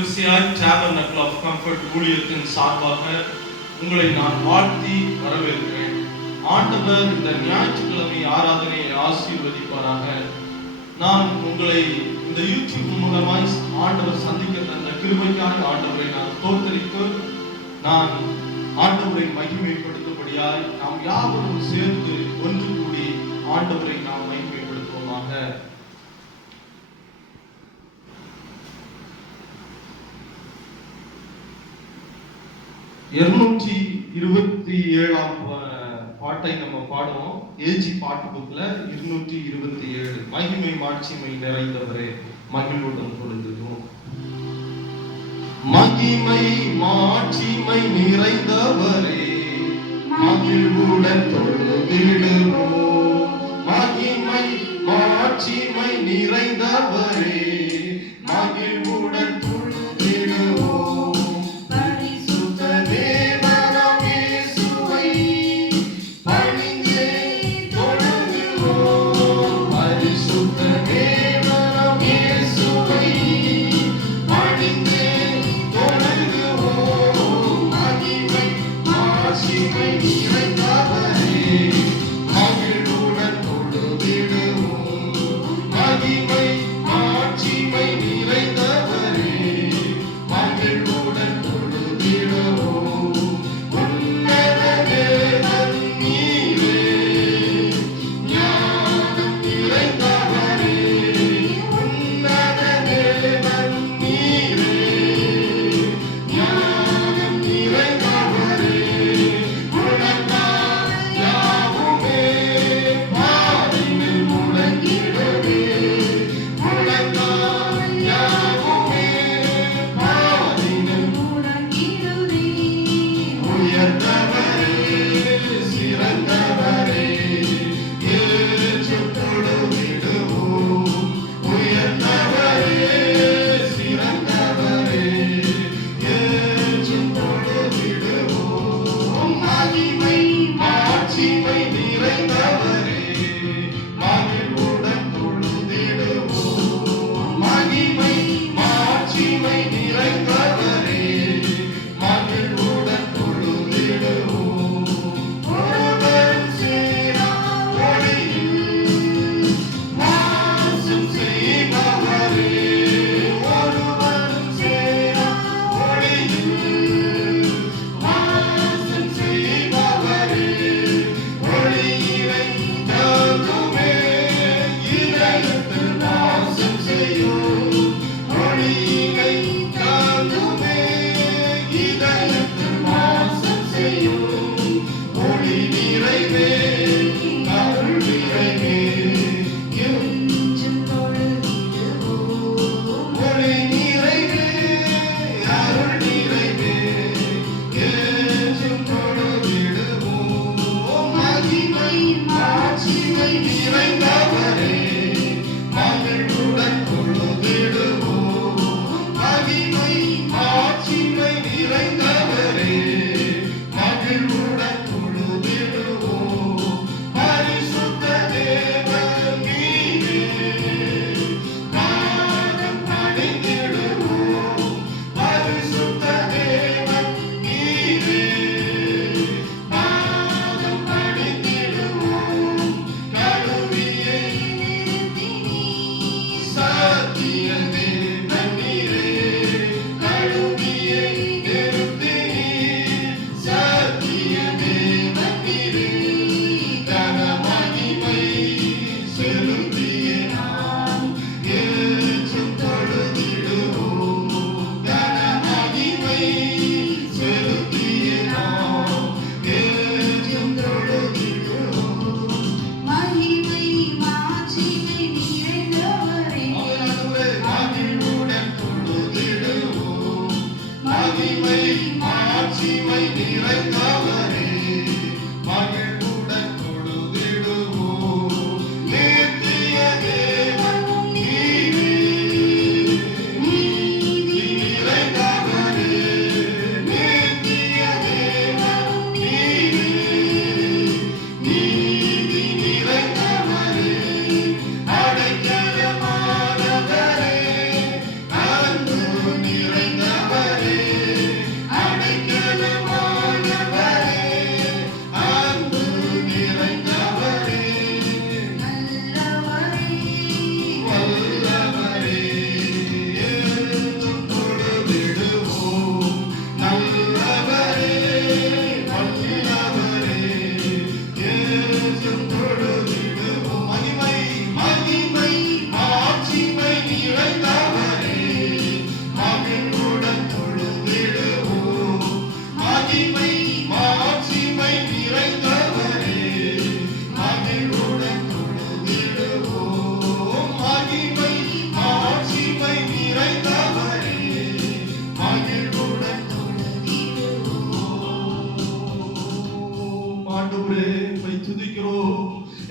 விசையாய் Tabernacle of Comfort ஊழியத்தின் சார்பாக உங்களை நான் வாழ்த்தி வரவேற்கிறேன். ஆண்டவர் இந்த ஞாயிற்றுக்கிழமை ஆராதனையை ஆசீர்வதிப்பாராக. நான் உங்களை இந்த யூடியூப் மூலமாய் ஆண்டவர் சந்திக்க தந்த கிருபைக்காக ஆண்டவரை நான் தோத்தரித்து நான் ஆண்டவரை மகிமைப்படுத்தும்படியாய் நாம் யாவரும் சேர்ந்து ஒன்று கூடி ஆண்டவரை நாம் மகிமைப்படுத்துவோமாக. 227ஆம் பாட்டை நம்ம பாடுவோம். ஏஜி பாட்டு புக்ல 227 மகிமை மாட்சிமை நிறைந்தவரே மகிழ்வுடன் கொடுத்துவோம். மகிமை மாட்சிமை நிறைந்தவரே மகிழ்வுடன் தொழுதிடுவோம். மகிமை மாட்சிமை நிறைந்தவரே மகிழ்வுடன்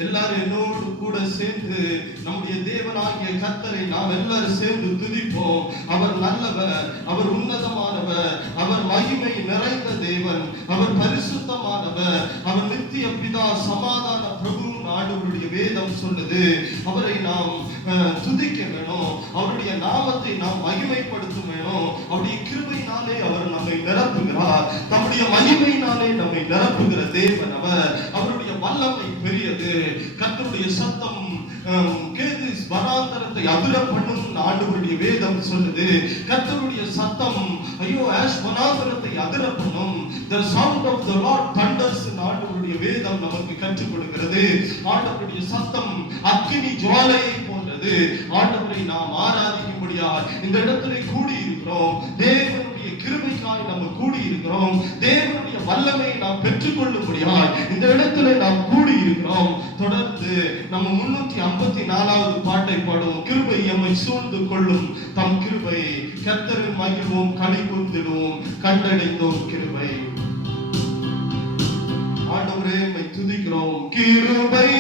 எல்லாரும் என்னோடு கூட சேர்ந்து நம்முடைய தேவனாகிய கர்த்தரை நாம் எல்லாரும் சேர்ந்து துதிப்போம். அவர் நல்லவர், அவர் உன்னதமானவர், அவர் மகிமை நிறைந்த தேவன், அவர் பரிசுத்தமானவர், அவர் நித்திய பிதா, சமாதான பிரபு. ஆண்டவருடைய வேதம் சொல்லுது அவரை நாம் துதிக்க வேணும், அவருடைய நாமத்தை நாம் மகிமைப்படுத்த வேணும். அவருடைய கிருபையினாலே அவர் நம்மை நிரப்புகிறார், தம்முடைய மகிமையினாலே நம்மை நிரப்புகிற தேவன் அவர். அவருடைய வல்லமை பெரியது. கர்த்தருடைய சத்தம் கேதேஸ் வனாந்தரத்தை அதிர பண்ணும் ஆண்டவருடைய வேதம் சொல்லுது. கர்த்தருடைய சத்தம் ஐயோ ஆஷ் வனாந்தரத்தை அதிர பண்ணும். The sound of the Lord thunders ஆண்டவருடைய வேதம் நமக்கு கற்றுக் கொடுக்கிறது. ஆண்டவருடைய சத்தம் அக்கினி ஜுவாலையை போன்றது. ஆண்டவரை நாம் ஆராதிக்கும்படியாக இந்த இடத்திலே கூடி இருக்கிறோம். தேவனுடைய கிருபைக்காய் நாம் கூடி இருக்கிறோம். தேவனுடைய வல்லமையை நாம் பெற்றுக்கொள்ளும்படியாக இந்த இடத்திலே நாம் கூடி இருக்கிறோம். தொடர்ந்து நம்ம 354வது பாட்டை பாடுவோம். கிருபை எம்மை சூழ்ந்து கொள்ளும் தம் கிருபை, கர்த்தரில் மகிழ்வோம், களி கூர்ந்திடுவோம், கண்டடைந்தோம் கிருபை. ஆண்டவரே எம்மை துதிக்கிறோம். கிருபை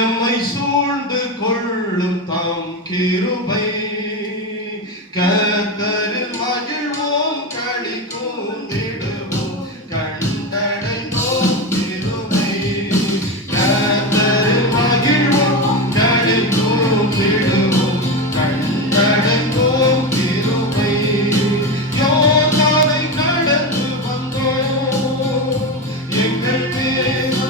எம்மை சூழ்ந்து கொள்ளும் தம் கிருபை, கர்த்தரில் மகிழ்வோம், களி கூர்ந்திடுவோம், கண்டடைந்தோம் கிருபை. கர்த்தரில் மகிழ்வோம், களி கூர்ந்திடுவோம், கண்டடைந்தோம் கிருபை. யோர்தானை கடந்து வந்தோம் எங்கள் மேல்,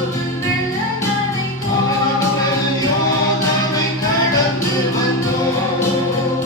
யோர்தானை கடந்து வந்தோம்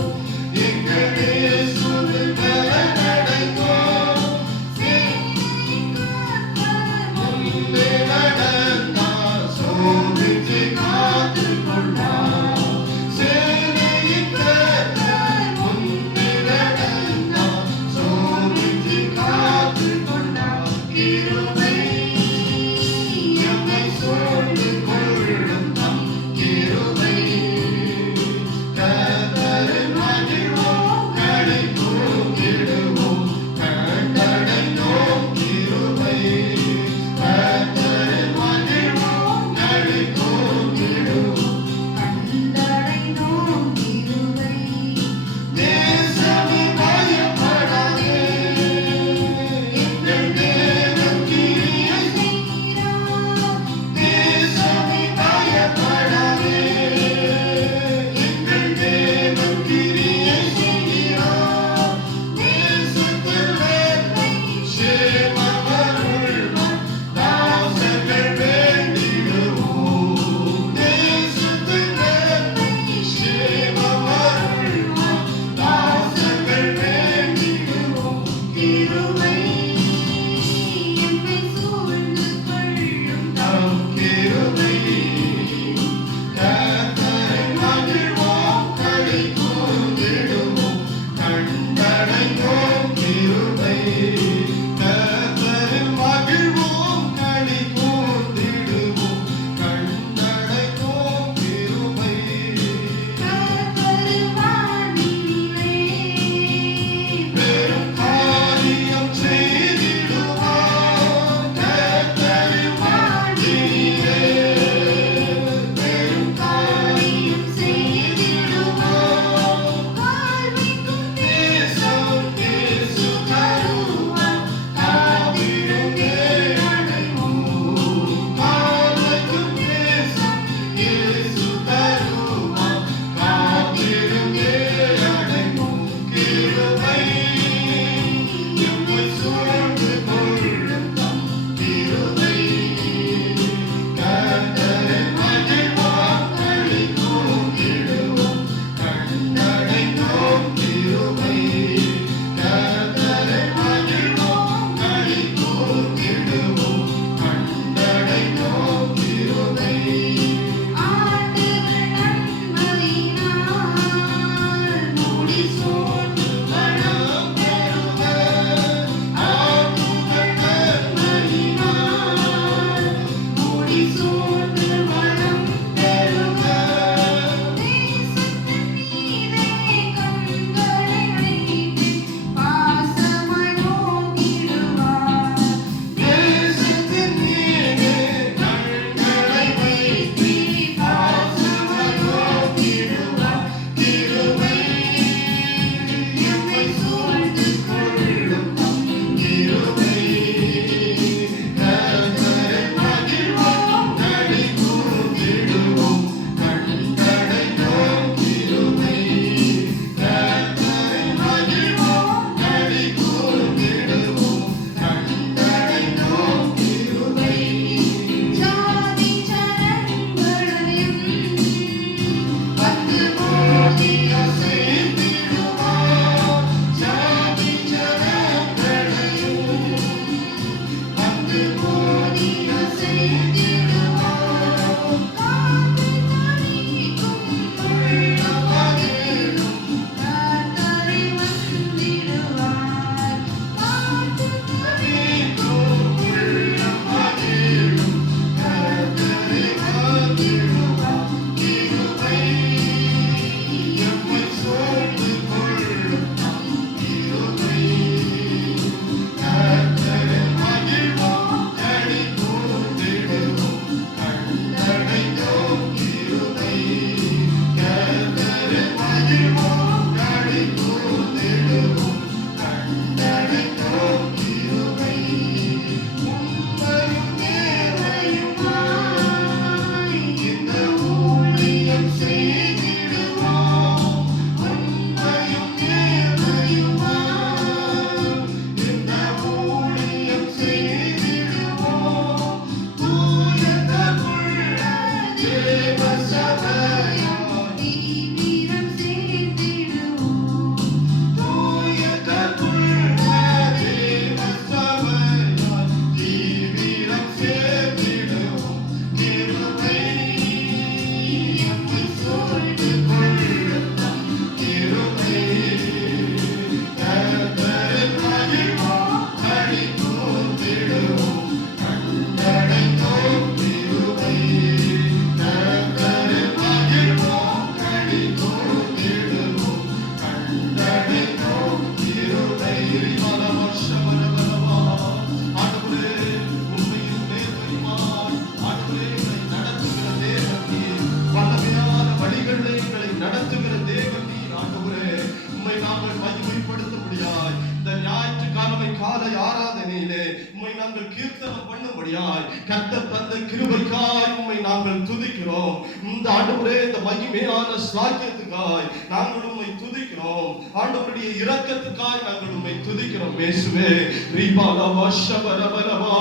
நாங்கள் மகிமைப்படுத்தும்படியாய் இந்த ஞாயிற்றுக்கிழமை காலை ஆராதனையிலே உம்மை நாங்கள் கீர்த்தனம் பண்ணும்படியாய் கர்த்தர் தந்த கிருபைக்காய் உம்மை நாங்கள் துதிக்கிறோம். இந்த ஆண்டவரே இந்த மகிமையான ஸ்லாக்கியத்துக்காய் நாங்கள் உம்மை துதிக்கிறோம். ஆண்டவருடைய இரக்கத்துக்காய் நாங்கள் உம்மை துதிக்கிறோம். இயேசுவே ரீபாலவா ஷபரபலவா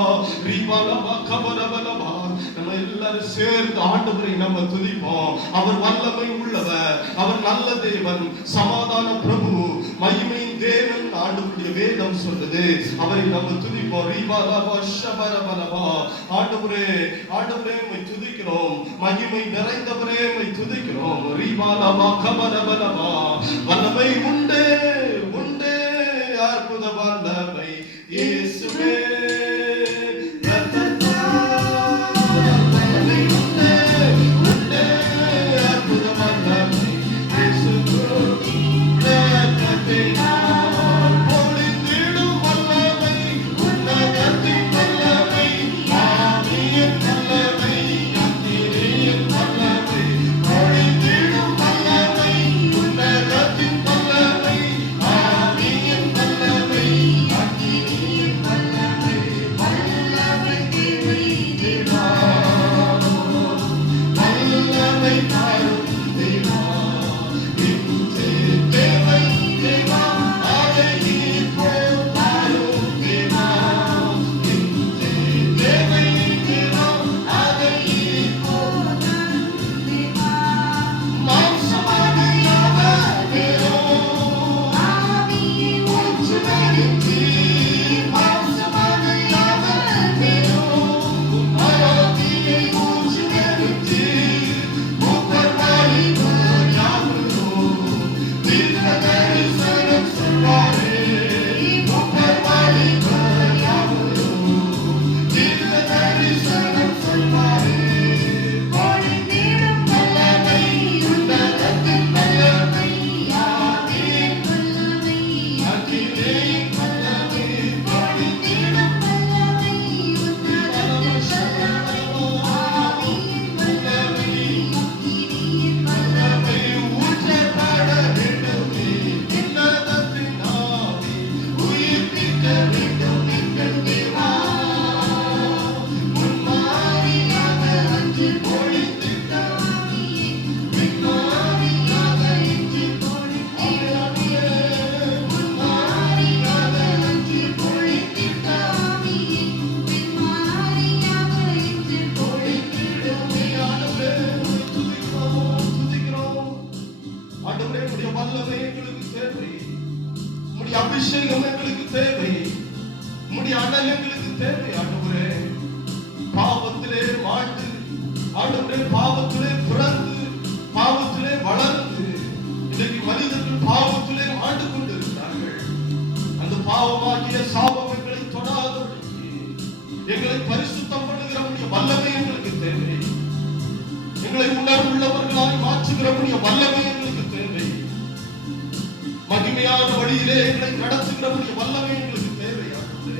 ரீபாலவா கபரபலவா நம்ம எல்லாரும் சேர்ந்து ஆண்டவரை நம்ம துதிப்போம். அவர் வல்லமை உள்ளவர், அவர் நல்ல தேவன், சமாதான பிரபு, மகிமையின் தேவன் ஆண்டவருடைய வேதம் சொல்லுது. அவரை நம்ம துதிப்போம். ரீபாலவா ஷபரபலவா ஆண்டவரே ஆண்டவரே உம்மை துதிக்கிறோம். மகிமை நிறைந்தவரே உம்மை துதிக்கிறோம். ரீபாலவா கபரபலவா வல்லமை உண்டே உண்டே அற்புத வல்லமை இயேசுவே அபிஷேகம் எங்களுக்கு தேவை. உம்முடைய அனல் எங்களுக்கு தேவை. ஆண்டவரே பாவத்திலே மாண்டு, ஆண்டவரே பாவத்திலே பிறந்து, பாவத்திலே வளர்ந்து, இன்றைக்கு மனிதர்கள் பாவத்திலே மாண்டு கொண்டிருக்கிறார்கள். அந்த பாவமாகிய சாபம் எங்களை தொடாதபடிக்கு எங்களை பரிசுத்தம் பண்ணுகிற வல்லமை எங்களுக்கு தேவை. எங்களை உணர்வுள்ளவர்களாய் மாற்றுகிற வல்லமை எங்களுக்கு தேவை. மகிமையான வழியிலே எங்களை நடத்துகிறவருடைய வல்லமை எங்களுக்கு தேவையானது.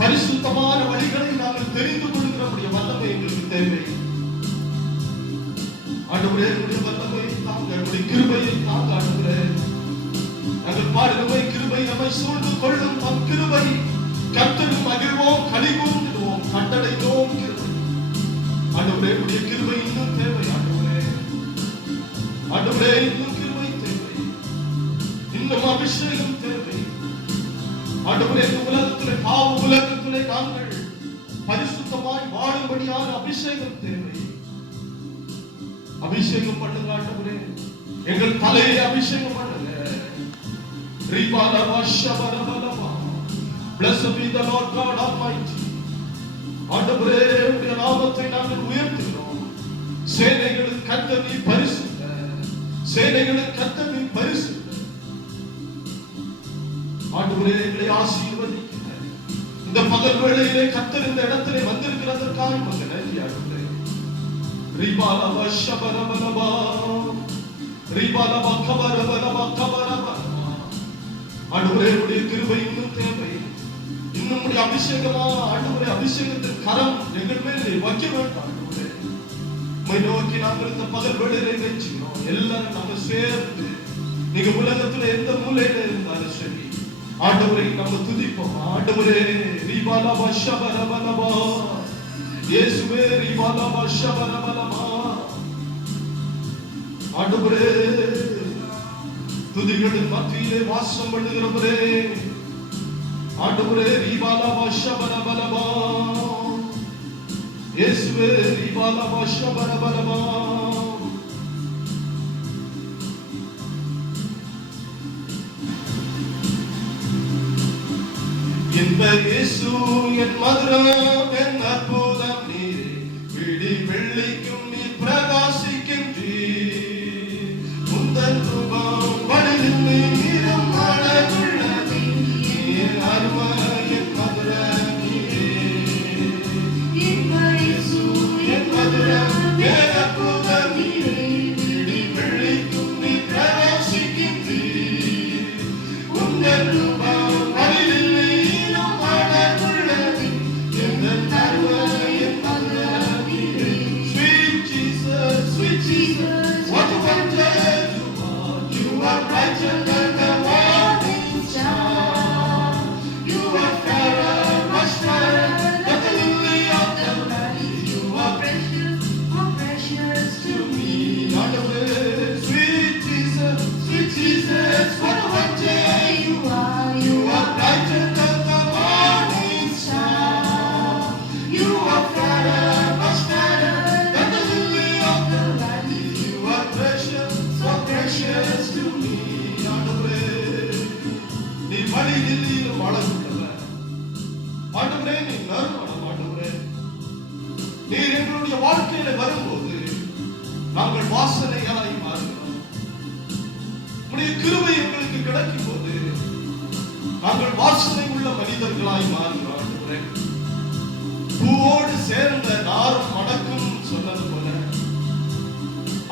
பரிசுத்தமான வழிகளை நாங்கள் தெரிந்து கொள்கிறவருடைய வல்லமை எங்களுக்கு தேவை. ஆண்டவரே உம்முடைய வல்லமையை தாங்க, உம்முடைய கிருபையை தாங்க. ஆண்டவரே நாங்கள் பாடுகிறோமே, கிருபை நம்மை சூழ்ந்து கொள்ளும், நம் கிருபை கர்த்தரும் மகிழ்வோம், களிகூர்ந்திடுவோம், கட்டளையிடும் கிருபை. ஆண்டவரே உம்முடைய கிருபை இன்னும் தேவை. ஆண்டவரே ஆண்டவரே இன்னும் இன்னும் அபிஷேகம் தேவை. ஆண்டவரே இந்த உலகத்திலே, பாவ உலகத்திலே நாங்கள் பரிசுத்தமாய் வாழும்படியான அபிஷேகம் தேவை. அபிஷேகம் பண்ணுங்க ஆண்டவரே, எங்கள் தலையை அபிஷேகம் பண்ணுங்க. Blessed be the Lord God Almighty. ஆண்டவரே உம்முடைய நாமத்தை நாங்கள் உயர்த்துகிறோம். சேனைகளுக்கு கர்த்தர் நீர் பரிசுத்தர், சேனைகளுக்கு கர்த்தர் நீர் பரிசுத்தர். ஆண்டவரே எங்களை ஆசீர்வதிக்கிறேன். இந்த பகல் வேளையிலே கர்த்தர் இந்த இடத்திலே வந்திருக்கிறதற்காக உமக்கு நன்றி ஆண்டவரே. ரிபாலவா ஷபரபலவா ரிபாலவா கபரபலவா கபரபலவா. ஆண்டவரே உம்முடைய கிருபை இன்னும் தேவை. இன்னும் உம்முடைய அபிஷேகமா ஆண்டவரே, அபிஷேகத்தின் கரம் எங்கள் மேலே வைக்க வேண்டும். ஆண்டவரே உம்மை நோக்கி நாங்கள் இந்த பகல் வேளையிலே நெஞ்சுகிறோம். எல்லாரும் நாங்கள் சேர்ந்து நீங்க உலகத்துல எந்த மூலையில இருந்தாலும் சரி, ஆண்டவரை நம்ம துதிப்போம். ஆண்டவரே ரிபாலா பஷபரபலபா, இயேசுவே ரிபாலா பஷபரபலபா. ஆண்டவரே துதிகளின் மத்தியிலே வாசம் பண்ணுகிறவரே, ஆண்டவரே ரிபாலா பஷபரபலபா, இயேசுவே ரிபாலா பஷபரபலபா. இந்த இயேசு என் மதுரம் என் அற்புதம் நீரே, விடி வெள்ளிக்கும் நீ பிரகாசிக்கின்றீர். உந்தன் ரூபம் வடிவில் நீரும் அழகுள்ளது, என் அருமை என் மதுரம் நீரே. இந்த இயேசு என் மதுரம் என் அற்புதம் நீரே, விடி வெள்ளிக்கும் நீ பிரகாசிக்கின்றீர். உந்தன் ரூபம் நீர் எங்களுடைய வாழ்க்கையில வரும்போது நாங்கள் வாசனையாய் மாறுகிறோம். உம்முடைய கிருபை எங்களுக்கு கிடைக்கும் போது நாங்கள் வாசனை உள்ள மனிதர்களாய் மாறுகிறோம். பூவோடு சேர்ந்த நாரும் மணக்கும் சொன்னது போல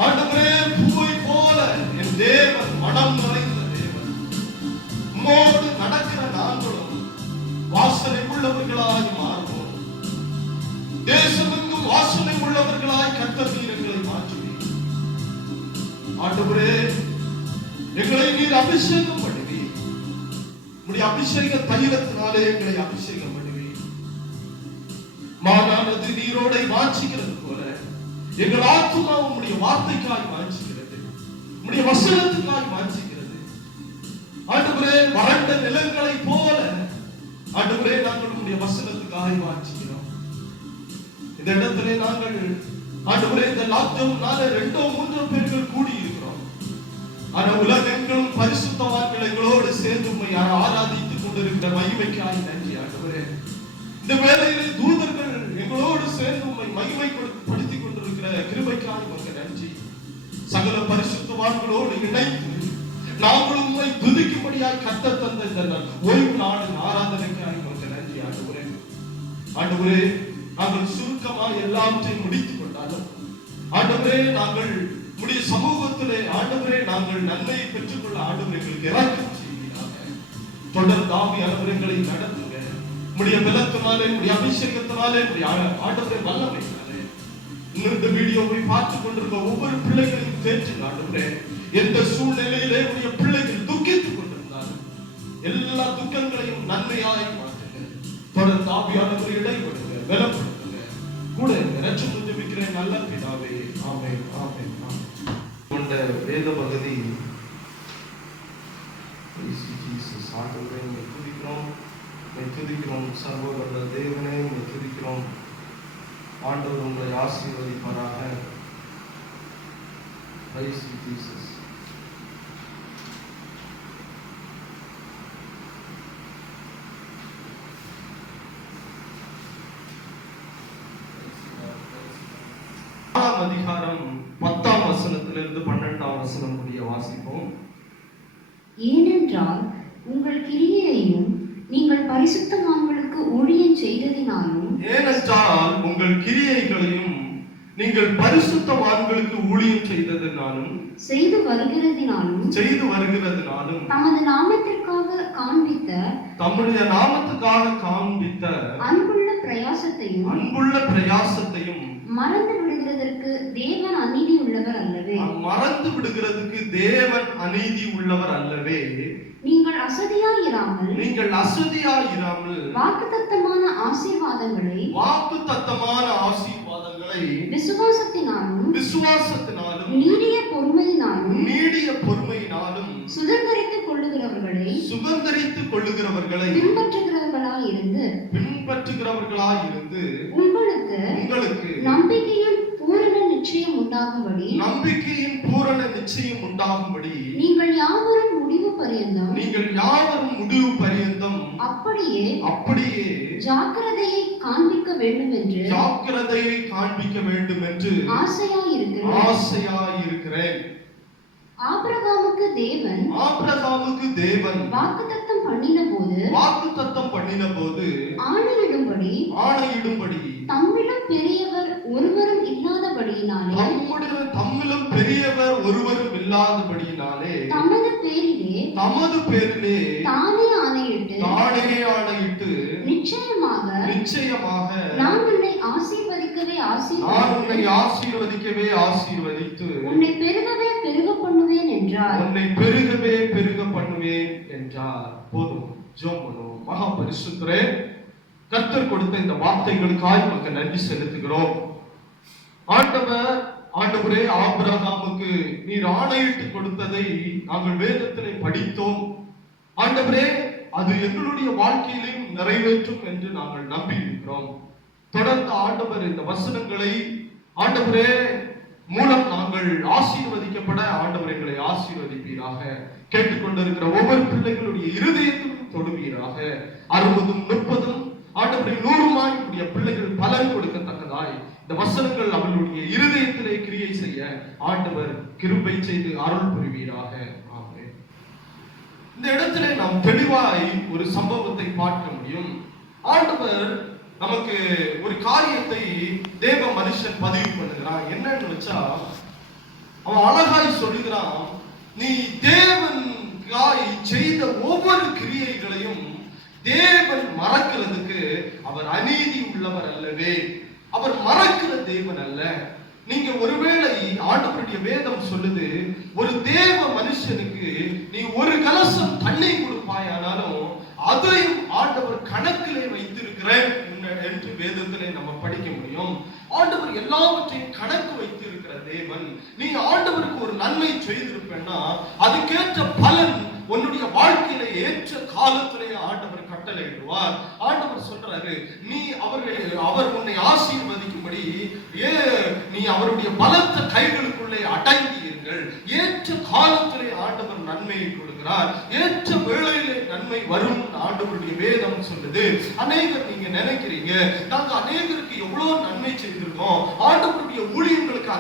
ஆண்டவரே, பூவை போல என் தேவன் மனம் நிறைந்த தேவன். உம்மோடு நடக்கிற நாங்களும் வாசனை உள்ளவர்களாய் மாறுவோம். தேசமெங்கும் வாசனை உள்ளவர்களாய் கர்த்தர் நீர் எங்களை மாற்றுவீர். ஆண்டவரே, எங்களை நீர் அபிஷேகம் பண்ணுவீர். உம்முடைய அபிஷேக தைலத்தினாலே எங்களை அபிஷேகம் பண்ணுவீர். மானானது நீரோடை வாஞ்சிக்கிறது போல எங்கள் ஆத்துமா உம்முடைய வார்த்தைக்காய் வாஞ்சிக்கிறது, உம்முடைய வசனத்துக்காய் வாஞ்சிக்கிறது. ஆண்டவரே, வறண்ட நிலங்களை போல ஆண்டவரே நாங்கள் உம்முடைய வசனத்துக்காய் வாஞ்சிக்கிறோம். இந்த இடத்திலே நாங்கள் ஆண்டவரே இந்த லாக்டவுன்னால 2-3 பேர்கள் கூடி இருக்கிறோம். ஆனா உலகெங்கிலும் பரிசுத்தவான்கள் எங்களோடு சேர்ந்து உம்மை ஆராதித்துக் கொண்டிருக்கிற மகிமைக்காய் நன்றி ஆண்டவரே. இந்த வேளையிலே தூதர்கள் எங்களோடு சேர்ந்து உம்மை மகிமைப்படுத்திக் கொண்டிருக்கிற கிருபைக்காய் உமக்கு நன்றி. சகல பரிசுத்தவான்களோடு இணைந்து நாங்களும் உம்மை துதிக்கும்படியாய் கர்த்தர் தந்த இந்த ஓய்வு நாளின் ஆராதனைக்காய் உமக்கு நன்றி ஆண்டவரே. ஆண்டவரே, நாங்கள் சுருக்கமாக எல்லாவற்றையும் முடித்துக் கொண்டாலும் ஆண்டவரே, நாங்கள் உம்முடைய சமூகத்திலே ஆண்டவரே நாங்கள் நன்மையை பெற்றுக்கொள்ள ஆண்டவரே எங்களுக்கு இறக்கம் செய்வீராக. தொடர்ந்து ஆவியானவர்களை நடத்துங்க. உம்முடைய பலத்தினாலே, உம்முடைய அபிஷேகத்தினாலே, உம்முடைய ஆண்டவரே வல்லமையினாலே இந்த வீடியோவை பார்த்துக் கொண்டிருக்க ஒவ்வொரு பிள்ளைகளையும் தேற்றுங்க ஆண்டவரே. எந்த சூழ்நிலையிலே உடைய பிள்ளைகள் துக்கித்துக் கொண்டிருந்தாலும் எல்லா துக்கங்களையும் நன்மையாய் மாற்றுங்க. தொடர்ந்து ஆவியானவரை இடைபடுங்க, பலப்படுத்துங்க, கூட இரட்சத்தை ஜெபிக்கிறேன் நல்ல பிதாவே. ஆமென், ஆமென், ஆமென். கொண்ட வேத பகுதி ஆண்டவரை துதிக்கிறோம், துதிக்கிறோம். சர்வவல்ல தேவனே துதிக்கிறோம். ஆண்டவர் உங்களை ஆசீர்வதிப்பாராக. Praise you, Jesus. அதிகாரம் 10ஆம் வசனத்திலிருந்து 12ஆம் வசனம் முடிய வாசிப்போம். ஏனென்றால் உங்கள் கிரியையையும் நீங்கள் பரிசுத்தவான்களுக்கு ஊழியம் செய்ததினாலும், ஏனென்றால் உங்கள் கிரியைகளையும் நீங்கள் பரிசுத்தவான்களுக்கு ஊழியம் செய்ததினாலும், செய்து வருகிறதினாலும், தமது நாமத்திற்காக காண்பித்த அன்புள்ள பிரயாசத்தையும் மறந்து விடுகிறதற்கு தேவன் அநீதி உள்ளவர் அல்லவே. மறந்து விடுகிறதுக்கு தேவன் அநீதி உள்ளவர் அல்லவே. நீங்கள் அசதியாயிராமல் வாக்குத்தத்தமான ஆசீர்வாதங்களை விசுவாசத்தினாலும் நீடிய பொறுமையினாலும் சுதந்தரித்துக் கொள்ளுகிறவர்களை பின்பற்றுகிறவர்களாயிருந்து உங்களுக்கு நம்பிக்கையின் பூரண நிச்சயம் உண்டாகும்படி நீங்கள் யாவரும் முடிவு பரியந்தம் அப்படியே ஜாக்கிரதையை காண்பிக்க வேண்டும் என்று ஆசையாயிருக்கிறேன். ஆபிரகாமுக்கு தேவன் வாக்குத்தத்தம் பண்ணின போது ஆணையிடும்படி தம்மிலும் பெரியவர் ஒருவரும் இல்லாதபடியினாலே தமது பேரிலே தானே ஆணையிட்டு நிச்சயமாக நான் உன்னை ஆசீர்வதிக்கவே ஆசீர்வதித்து உன்னை பெருகவே பெருக பண்ணுவேன் என்றார். போதும், ஜெபம் பண்ணுவோம். மகா பரிசுத்தரே, கர்த்தர் கொடுத்த இந்த வார்த்தைகளுக்காய் நமக்கு நன்றி செலுத்துகிறோம். ஆண்டவரே, ஆபிரகாமுக்கு நீர் ஆணையிட்டு கொடுத்ததை நாங்கள் வேதத்திலே படித்தோம். ஆண்டவரே, அது எங்களுடைய வாழ்க்கையிலும் நிறைவேற்றும் என்று நாங்கள் நம்பி இருக்கிறோம். தொடர்ந்து ஆண்டவர் இந்த வசனங்களை ஆண்டவரே மூலம் நாங்கள் ஆசீர்வதிக்கப்பட ஆண்டவர் எங்களை ஆசீர்வதிப்பீராக. கேட்டுக்கொண்டிருக்கிற ஒவ்வொரு பிள்ளைகளுடைய இருதயத்திலும் தொடுவீராக. 60, 30 ஆண்டவரை 100 பிள்ளைகள் பலன் கொடுக்கத்தக்கதாய் இந்த வசனங்கள் அவர்களுடைய இருதயத்திலே கிரியை செய்ய ஆண்டவர் கிருபை செய்து அருள் புரிவீராக. ஆமென். இந்த இடத்திலே நாம் தெளிவாய் ஒரு சம்பவத்தை பார்க்க முடியும். ஆண்டவர் நமக்கு ஒரு காரியத்தை தேவ மனுஷன் பதிவு பண்ணுகிறான். என்னன்னு வச்சா, அவன் அழகாய் சொல்லுகிறான், நீ தேவனுக்காய் செய்த ஒவ்வொரு கிரியைகளையும் தேவன் மறக்கிறதுக்கு அவர் அநீதி உள்ளவர் அல்லவே. அவர் மறக்கிற தேவன் அல்ல. நீங்க ஒருவேளை ஆண்டவருடைய வேதம் சொல்லுது, ஒரு தேவ மனுஷனுக்கு நீ ஒரு கலசம் தண்ணீர் கொடுப்பாயானாலும் அதையும் ஆண்டவர் கணக்கிலே வைத்திருக்கிறேன் என்று வேதத்திலே நம்ம படிக்க முடியும். ஆண்டவர் எல்லாவற்றையும் கணக்கு வைத்திருக்கிற தேவன். நீ ஆண்டவருக்கு ஒரு நன்மை செய்திருப்பேன்னா அதுக்கேற்ற பலன் உன்னுடைய வாழ்க்கையில ஏற்ற காலத்திலே ஆண்டவர் கட்டளையிடுவார். ஆண்டவர் சொல்றாரு, நீ அவர் உன்னை ஆசீர்வதிக்கும்படி நீ அவருடைய பலத்த கைகளுக்குள்ளே அடங்கியிருங்கள். ஏற்ற காலத்திலே ஆண்டவர் நன்மையை கொடுக்கிறார். ஏற்ற வேளையிலே நன்மை வரும் ஆண்டவருடைய வேதம் சொல்லுது. அநேகர் நீங்க நினைக்கிறீங்க, நாங்க அநேகருக்கு எவ்வளவு நன்மை செய்திருக்கோம், ஆண்டவருடைய ஊழியங்களுக்கு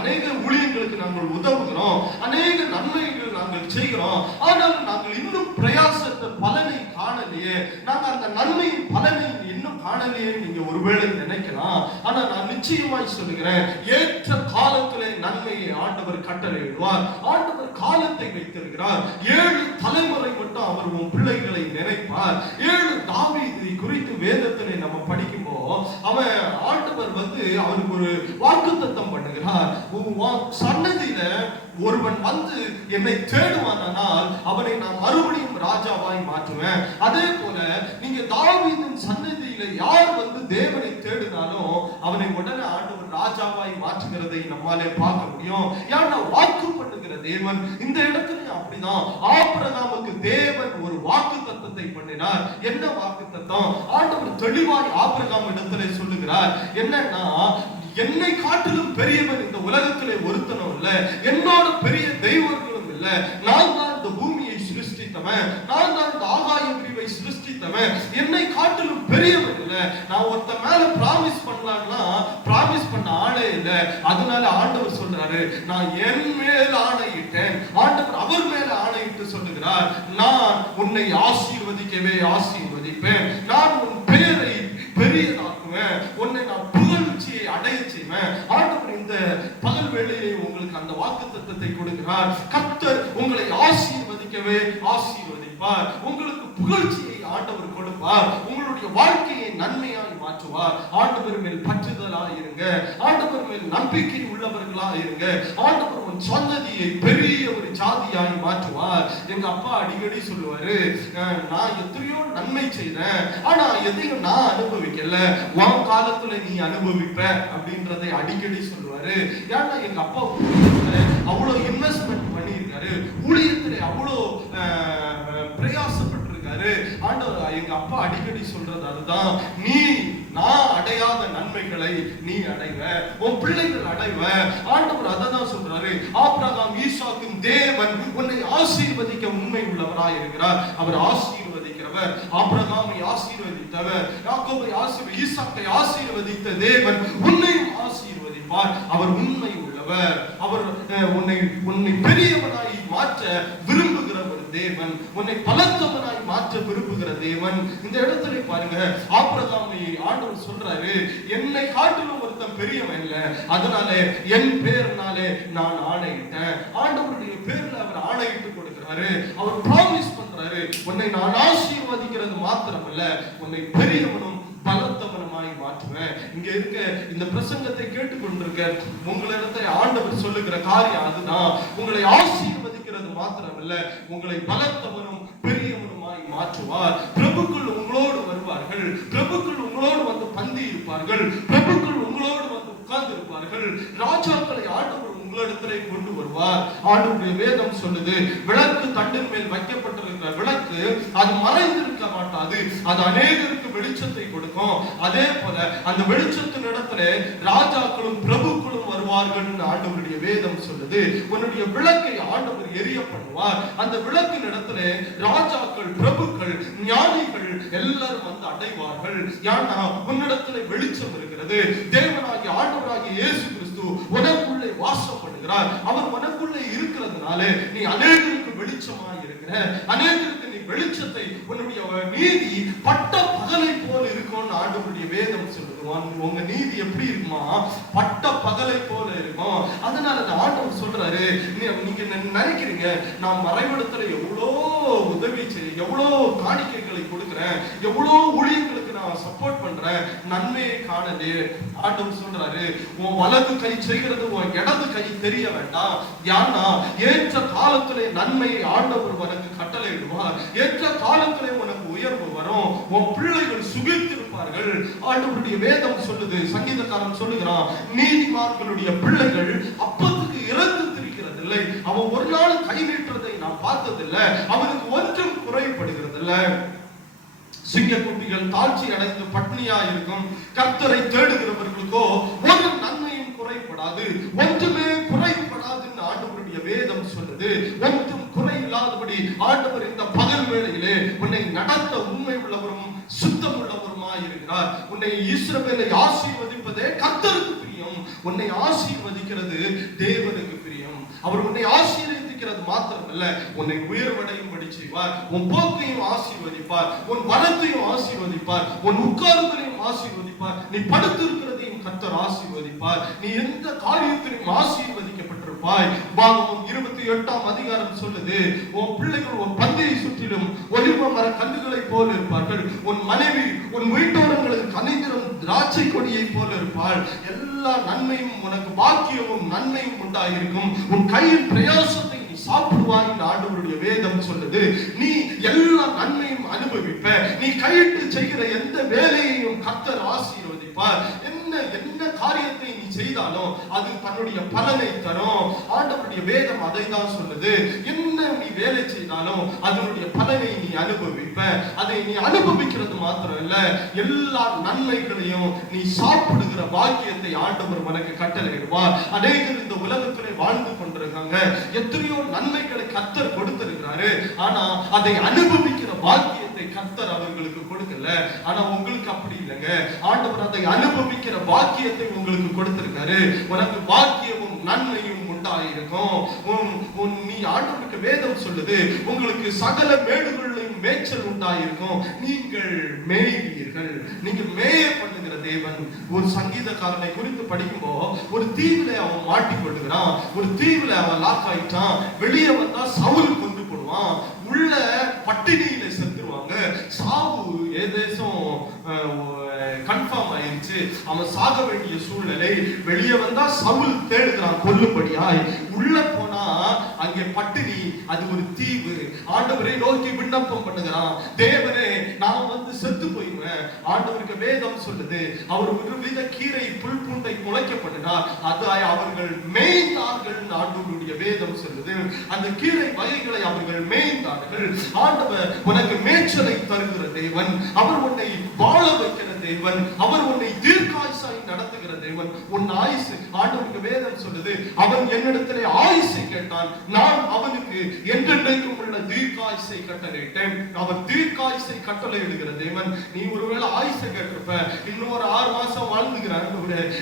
அநேக ஊழியங்களுக்கு நாங்கள் உதவுகிறோம், அநேக நன்மைகள் நாங்கள் செய்கிறோம், ஆனால் நாங்கள் இன்னும் பிரயாசத்தை பலனை காணலையே, நாங்க அந்த நன்மையின் பலனை இன்னும் காணலையே நீங்க ஒருவேளை நினைக்கலாம். ஆனா நான் நிச்சயமாய் சொல்லுகிறேன், ஏற்ற காலத்திலே நன்மையை ஆண்டவர் கட்டளையிடுவார். ஆண்டவர் காலத்தை வைத்திருக்கிறார். 7 தலைமுறை மட்டும் அவர் உன் பிள்ளைகளை நினைப்பார். 7 தாவீதை குறித்து வேதத்திலே நம்ம படிக்கும்போது அவன் ஆண்டவர் அவனுக்கு ஒரு வாக்குத்தத்தம் பண்ணுகிறார். சன்னதியில ஒருவன் என்னை தேடுவானால் அவனை நான் மறுபடியும் ராஜாவாய் மாற்றுவேன். அதே போல நீங்க தாவீதின் சன்னதியில யார் தேவனை தேடினாலும் அவனை உடனே ஆண்டவர் ராஜாவாய் மாற்றுகிறதை நம்மாலே பார்க்க முடியும். ஏன்னா வாக்கு பண்ணுகிற தேவன். இந்த இடத்துல அப்படிதான் ஆபிரகாமுக்கு தேவன் ஒரு வாக்குத்தத்தத்தை பண்ணினார். என்ன வாக்குத்தத்தம்? ஆண்டவர் தெளிவாய் ஆபிரகாம் இடத்திலே சொல்லுகிறார். என்னன்னா, என்னை காட்டிலும் பெரியவன் இந்த உலகத்திலே ஒருத்தனும் இல்ல, என்னோட பெரிய தெய்வங்களும் இல்ல. நான் தான் இந்த பூமியை சிருஷ்டித்தவன், நான் தான் இந்த ஆகாய விரிவை சிருஷ்டித்தவன். என்னை காட்டிலும் பெரியவன் இல்ல. நான் ஒருத்த மேல பிராமிஸ் பண்ணலாம்னா பிராமிஸ் பண்ண ஆளே இல்ல. அதனால ஆண்டவர் சொல்றாரு, நான் என் மேல் ஆணையிட்டேன். ஆண்டவர் அவர் மேல ஆணையிட்டு சொல்லுகிறார், நான் உன்னை ஆசீர்வதிக்கவே ஆசீர்வதிப்பேன். நான் உன் பெயரை பெரியதாக்குவேன். உன்னை நான் புகழ்ச்சியை அடைய செய்வேன். ஆண்டவர் இந்த பகல் வேளையிலே உங்களுக்கு அந்த வாக்குத்தத்தத்தை கொடுக்கிறார். கர்த்தர் உங்களை ஆசீர்வதிக்கவே ஆசீர்வதிப்பார். ஆசீர்வதிப்பார். உங்களுக்கு புகழ்ச்சியை ஆண்டவர் கொடுப்பார். உங்களுடைய வாழ்க்கையை நன்மையாய் மாற்றுவார். ஆண்டவர் மேல் பற்றுதலாய் இருங்க. ஆண்டவர் மேல் நம்பிக்கை உள்ளவர்களாய் இருங்க. ஆண்டவர் உன் சந்ததியை பெரிய ஒரு ஜாதியாய் மாற்றுவார். எங்க அப்பா அடிக்கடி சொல்லுவாரு, நான் எத்தனையோ நன்மை செய்தேன், ஆனா எதையும் நான் அனுபவிக்கல, உன் காலத்துல நீ அனுபவிப்ப அப்படின்றதை அடிக்கடி சொல்லுவாரு. ஏன்னா எங்க அப்பா அவ்வளவு இன்வெஸ்ட்மெண்ட் பண்ணியிருக்காரு, ஊழியத்துல அவ்வளோ பிரயாசப்பட்டிருக்காரு. ஆண்டவர் எங்க அப்பா அடிக்கடி சொல்றது அதுதான், நான் அடையாத நன்மைகளை நீ அடைவ, உன் பிள்ளைகள் அடைவ. ஆண்டவர் அதை தான் சொல்றாரு. ஆபிரகாம் ஈசாக்கின் தேவன் உன்னை ஆசீர்வதிக்க உண்மை உள்ளவராய் இருக்கிறார். அவர் ஆசீர்வதிக்கிறவர். ஆபிரகாமை ஆசீர்வதித்தவர், யாக்கோபை ஈசாக்கை ஆசீர்வதித்த தேவன் உன்னையும் ஆசீர்வதிப்பார். அவர் உண்மை உள்ளவர். அவர் உன்னை பெரியவனாய் மாற்ற விரும்புகிற ஒரு தேவன், உன்னை பலத்தவனாய் மாற்ற விரும்புகிற தேவன். இந்த இடத்துல பாருங்க, ஆபிரகாமை ஆண்டவர் சொல்றாரு, என்னை காட்டிலும் ஒருத்தன் பெரியவன் இல்ல, அதனால என் பேர்னாலே நான் ஆணையிட்டேன். ஆண்டவருடைய பேர்ல அவர் ஆணையிட்டு கொடுக்கிறாரு. அவர் ப்ராமிஸ் பண்றாரு, உன்னை நான் ஆசீர்வதிக்கிறது மாத்திரமல்ல, உன்னை பெரியவனும் பலத்தவனுமாய் மாற்றுவேன். இங்க இருக்க இந்த பிரசங்கத்தை கேட்டுக்கொண்டிருக்க உங்களிடத்தை ஆண்டவர் சொல்லுகிற காரியம் அதுதான். உங்களை ஆசீர்வதிக்கிறது மாத்திரமல்ல, உங்களை பலத்தவனும் பெரியவனுமாய் மாற்றுவார். பிரபுக்கள் உங்களோடு வருவார்கள். பிரபுக்கள் உங்களோடு வந்து பந்தி இருப்பார்கள். பிரபுக்கள் உங்களோடு வந்து உட்கார்ந்து இருப்பார்கள். ராஜாக்களை ஆண்டவர் உங்களிடத்திலே கொண்டு வருவார். ஆண்டவருடைய வேதம் சொல்லுது, விளக்கு தண்டின் மேல் வைக்கப்பட்டிருக்கிற விளக்கு அது மறைந்திருக்க மாட்டாது, அது அநேகருக்கு வெளிச்சத்தை கொடுக்கும். அதே போல அந்த வெளிச்சத்தின் இடத்துல ராஜாக்களும் பிரபுக்களும் வருவார்கள் ஆண்டவருடைய வேதம் சொல்லுது. உன்னுடைய விளக்கை ஆண்டவர் எரிய பண்ணுவார். அந்த விளக்கின் இடத்துல ராஜாக்கள், பிரபுக்கள், ஞானிகள் எல்லாரும் வந்து அடைவார்கள். ஏன்னா உன்னிடத்துல வெளிச்சம் இருக்கிறது. தேவனாகிய ஆண்டவராகிய இயேசு கிறிஸ்து உனக்குள்ளே வாசம் பண்ணுகிறார். அவர் உனக்குள்ளே இருக்கிறதுனால நீ அநேகருக்கு வெளிச்சமாய் இருக்கிற, அநேகருக்கு நீ வெளிச்சத்தை, உன்னுடைய நீதி பட்ட பகலை போல இருக்கும் ஆண்டவருடைய வேதம் சொல்லுது. உங்க நீதி எப்படி இருக்குமா? பட்ட பகலை போல இருக்கும். அதனால அந்த ஆண்டவர் சொல்றாரு, நீங்க நினைக்கிறீங்க நான் மறைவிடத்துல எவ்வளோ உதவி செய்ய, எவ்வளோ காணிக்கைகளை கொடுக்கிறேன், எவ்வளோ ஊழியர்களுக்கு நான் சப்போர்ட் பண்றேன், நன்மையை காணலே. ஆண்டவர் சொல்றாரு, உன் வலது கை செய்கிறது உன் இடது கை தெரிய வேண்டாம். ஏன்னா ஏற்ற காலத்திலே நன்மையை ஆண்டவர் உனக்கு கட்டளையிடுவார். ஏற்ற காலத்திலே உனக்கு உயர்வு வரும். உன் பிள்ளைகள் சுகித்திருப்பார்கள். ஆண்டவருடைய வேதம் சொல்லுது, சங்கீதக்காரன் சொல்லுகிறான், நீதிமான்களுடைய பிள்ளைகள் அப்பத்துக்கு இறந்து திரிக்கிறது இல்லை, அவன் ஒரு நாள் கை நீட்டுறதை நான் பார்த்ததில்லை, அவனுக்கு ஒன்றும் குறைபடுகிறது இல்லை. சிங்கக்குட்டிகள் தாழ்ச்சி அடைந்து பட்னியா இருக்கும். கர்த்தரை தேடுகிறவர்களுக்கோ ஒரு நன்மையும் குறைபடாது, ஒன்றுமே குறைபடாதுன்னு ஆண்டவருடைய வேதம் சொல்லுது. ஒன்றும் குறை இல்லாதபடி ஆண்டவர் இந்த பகல் வேளையிலே உன்னை நடத்த உண்மை உள்ளவரும் சுத்தம் உள்ளவருமாய் இருக்கிறார். உன்னை இஸ்ரவேலை ஆசீர்வதிப்பதே கர்த்தருக்கு பிரியம். உன்னை ஆசீர்வதிக்கிறது தேவனுக்கு பிரியம். அவர் உன்னை ஆசீர்வதிக்கிறது மாத்திரமல்ல, உன்னை உயர்வடையும்படி செய்வார். உன் போக்கையும் ஆசீர்வதிப்பார், உன் வரத்தையும் ஆசீர்வதிப்பார், உன் உட்கார்தலையும் ஆசீர்வதிப்பார், நீ படுத்திருக்கிறதையும் கர்த்தர் ஆசீர்வதிப்பார். நீ எந்த காரியத்திலும் ஆசீர்வதிக்கப்பட்டிருப்பாய். உபாகமம் 28ஆம் அதிகாரம் சொல்லுது, உன் பிள்ளைகள் உன் பந்தையை சுற்றிலும் ஒலிவ மர கன்றுகளை போல இருப்பார்கள். உன் மனைவி உன் வீட்டோரங்களுக்கு கனிந்திரும் திராட்சை கொடியை போல இருப்பாள். எல்லா நன்மையும் உனக்கு பாக்கியமும் நன்மையும் உண்டாயிருக்கும். உன் கையின் பிரயாசத்தை நீ சாப்பிடுவாய் என்று ஆண்டவருடைய வேதம் சொல்லுது. நீ எல்லா நன்மையும் அனுபவிப்ப. நீ கையிட்டு செய்கிற எந்த வேலையையும் கர்த்தர் ஆசீர்வதிப்பார். என்ன காரியத்தை நீ செய்தாலும் அது தன்னுடைய பலனை தரும். ஆண்டவருடைய வேதம் அதை தான் சொல்லுது. என்ன நீ வேலை செய்தாலும் அதனுடைய பலனை நீ அனுபவிப்ப. அதை நீ அனுபவிக்கிறது மாத்திரம் இல்ல, எல்லா நன்மைகளையும் நீ சாப்பிடுகிற பாக்கியத்தை ஆண்டவர் உனக்கு கட்டளையிடுவார். அநேகர் இந்த உலகத்திலே வாழ்ந்து கொண்டிருக்காங்க. எத்தனையோ நன்மைகளை கர்த்தர் கொடுத்திருக்கிறாரு. ஆனா அதை அனுபவிக்கிற பாக்கியத்தை கர்த்தர் அவர்களுக்கு கொடுக்கல. ஆனா உங்களுக்கு அப்படி இல்லைங்க. ஆண்டவர் அதை அனுபவிக்கிற பாக்கியத்தை உங்களுக்கு கொடுத்திருக்காரு. உனக்கு பாக்கியமும் நன்மையும் உண்டாயிருக்கும். நீ ஆண்டவருக்கு வேதம் சொல்லுது, உங்களுக்கு சகல மேடுகளிலும் மேய்ச்சல் உண்டாயிருக்கும். நீங்கள் மேய்வீர்கள். நீங்க மேய பண்ணுகிற தேவன். ஒரு சங்கீதக்காரனை குறித்து படிக்கும்போது, ஒரு தீவுல அவன் மாட்டிக்கொள்ளுகிறான். ஒரு தீவுல அவன் லாக் ஆயிட்டான். வெளியே வந்தா சவுல் கொண்டு போடுவான். உள்ள பட்டி அவன் சாக வேண்டிய சூழ்நிலை. வெளியே வந்தா சவுல் தேடுகிறான் கொல்லும்படியாய். உள்ள போனா அங்கே பட்டினி, அது ஒரு தீவு. ஆண்டவரை நோக்கி விண்ணப்பம் பண்ணுகிறான், தேவனே நான் வந்து செத்து போயிடுவேன். ஆண்டவருக்கு வேதம் சொல்லுது, அவர் ஒரு வித கீரை புல் பூண்டை முளைக்கப்பட்டார், அது அவர்கள் மேய்ந்தார்கள். ஆண்டவருடைய வேதம் சொல்லுது, அந்த கீரை வகைகளை அவர்கள் மேய்ந்தார்கள். ஆண்டவர் உனக்கு மேய்ச்சலை தருகிற தேவன், அவர் உன்னை வாழ வைக்கிற தேவன், அவர் உன்னை தீர்க்காயுசாய் நடத்துகிற தேவன். உன் ஆயுசு, ஆண்டவருக்கு வேதம் சொல்லுது, அவன் என்னிடத்திலே ஆயுசை கேட்டான், நான் அவனுக்கு என்றென்றைக்கும் உள்ள தீர்க்காயுசை கட்டளையிட்டேன். அவர் தீர்க்காயுசை கட்டளை இடுகிற தேவன். நீ ஒருவேளை ஆயுசை கேட்டிருப்ப, இன்னொரு 6 மாசம் வாழ்ந்துகிறேன்,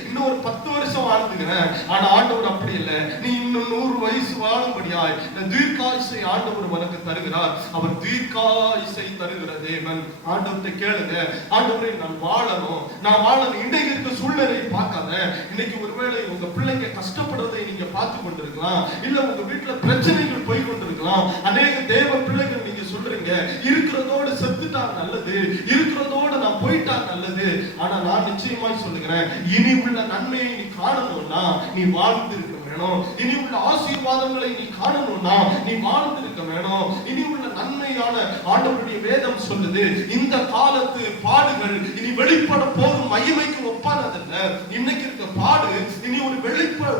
இன்னொரு 10 வருஷம் வாழ்ந்துகிறேன். ஆனா ஆண்டவர் அப்படி இல்லை, நீ இன்னும் 100 வயசு வாழும்படியாய் தீர்க்காயுசை ஆண்டவர் உனக்கு தருகிறார். அவர் தீர்க்காயுசை தருகிற தேவன். ஆண்டவர்கிட்ட கேளுங்க, ஆண்டவரே நான் வாழணும், நான் வாழணும். இன்றைக்கு இருக்க சூழ்நிலை பார்க்காத. இன்னைக்கு ஒருவேளை உங்க பிள்ளைங்க கஷ்டப்படுறதை நீங்க பார்த்து கொண்டிருக்கலாம், இல்ல உங்க வீட்டுல பிரச்சனைகள் போய் கொண்டிருக்கலாம். அநேக தேவ பிள்ளைகள் நீங்க சொல்றீங்க, இருக்கிறதோடு செத்துட்டா நல்லது, இருக்கிறதோடு நான் போயிட்டா நல்லது. ஆனா நான் நிச்சயமாய் சொல்லுகிறேன், இனி உள்ள நன்மையை நீ காணணும்னா நீ வாழ்ந்திருக்க வேணும். இனி உள்ள ஆசீர்வாதங்களை நீ காணணும்னா நீ வாழ்ந்திருக்க வேணும். இனி உள்ள நன்மையான ஆண்டவருடைய வேதம் சொல்லுது, இந்த காலத்து பாடுகள் இனி வெளிப்பட போகும் மகிமைக்கு ஒப்பானதல்ல. இன்னைக்கு இருக்க பாடு இனி ஒரு